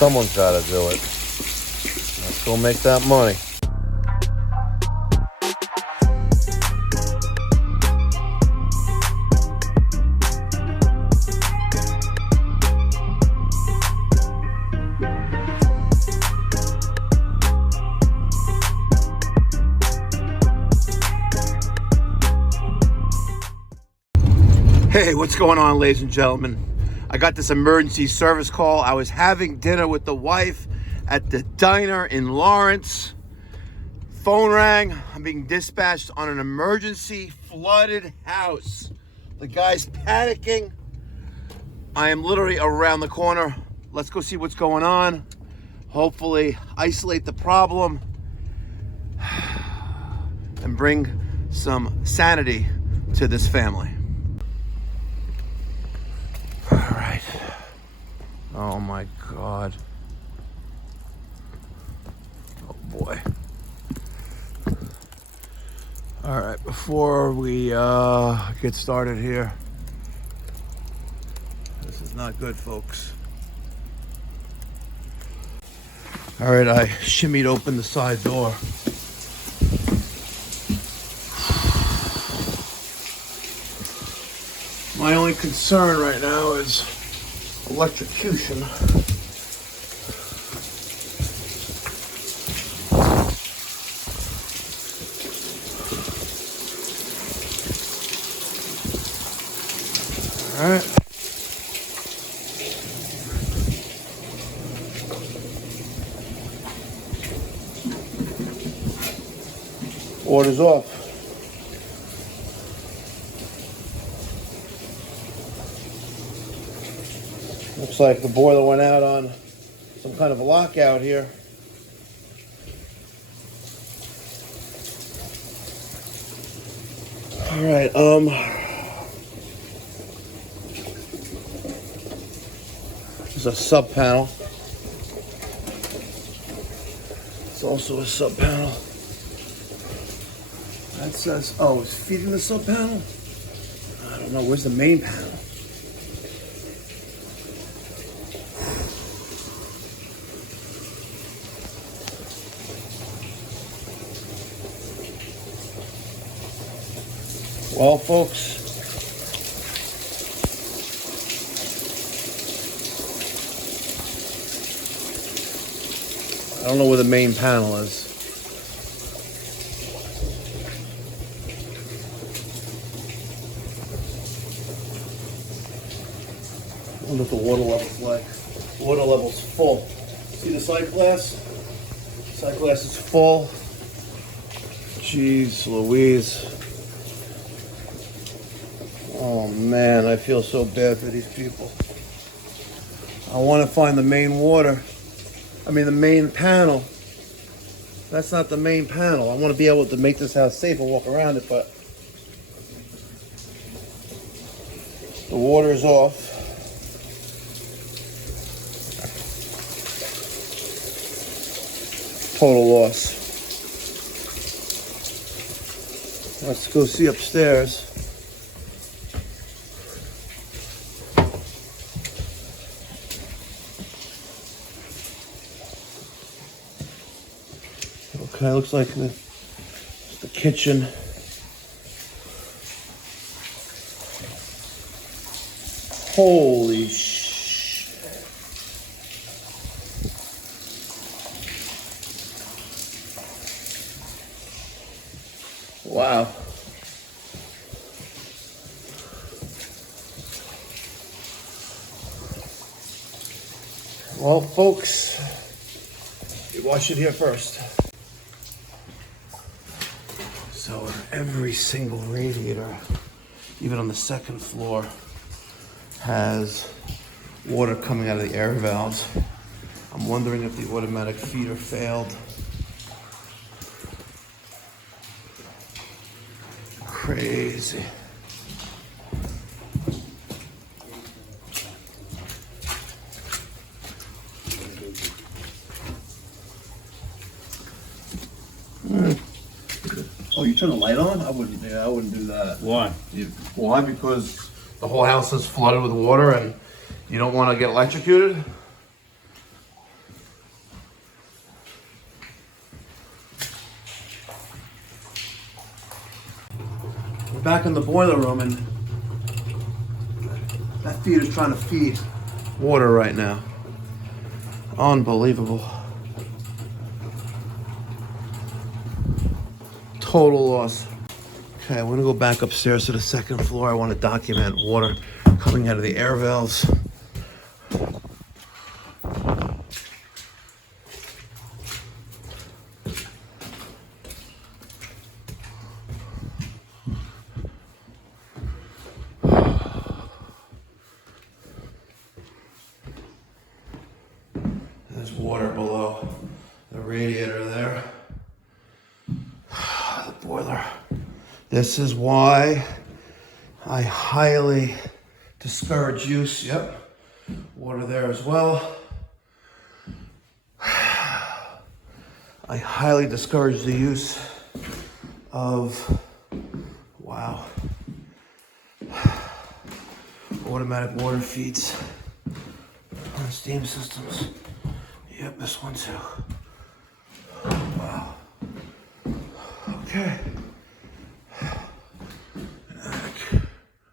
Someone's got to do it. Let's go make that money. Hey, what's going on, ladies and gentlemen? I got this emergency service call. I was having dinner with the wife at the diner in Lawrence. Phone rang. I'm being dispatched on an emergency flooded house. The guy's panicking. I am literally around the corner. Let's go see what's going on. Hopefully isolate the problem and bring some sanity to this family. All right. Oh my God. Oh boy. All right, before we get started here, this is not good, folks. All right, I shimmied open the side door. My only concern right now is electrocution. All right. Water's off. Looks like the boiler went out on some kind of a lockout here. All right, this is a sub panel. It's also a sub panel. That says, oh, it's feeding the sub panel? I don't know, where's the main panel? Well, folks, I don't know where the main panel is. I wonder what the water level's like. The water level's full. See the sight glass? Sight glass is full. Jeez Louise. Oh man, I feel so bad for these people. I want to find the main the main panel. That's not the main panel. I want to be able to make this house safe and walk around it, but the water's off. Total loss. Let's go see upstairs. Okay, looks like the kitchen. Holy sh! Wow. Well, folks, you watch it here first. So every single radiator, even on the second floor, has water coming out of the air valves. I'm wondering if the automatic feeder failed. Crazy. Oh, you turn the light on? I wouldn't. Yeah, I wouldn't do that. Why? Why? Because the whole house is flooded with water and you don't want to get electrocuted. We're back in the boiler room and that feed is trying to feed water right now. Unbelievable. Total loss. Okay, we're gonna go back upstairs to the second floor. I want to document water coming out of the air valves. There's water below the radiator there. The boiler. This is why I highly discourage use. Yep, water there as well. I highly discourage the use of, wow, automatic water feeds on steam systems. Yep, this one too. Wow. Okay. An attic.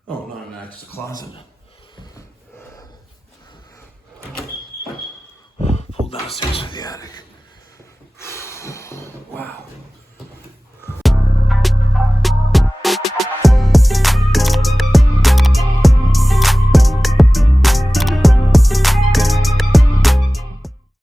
Oh, not an attic, it's a closet. Pull downstairs for the attic.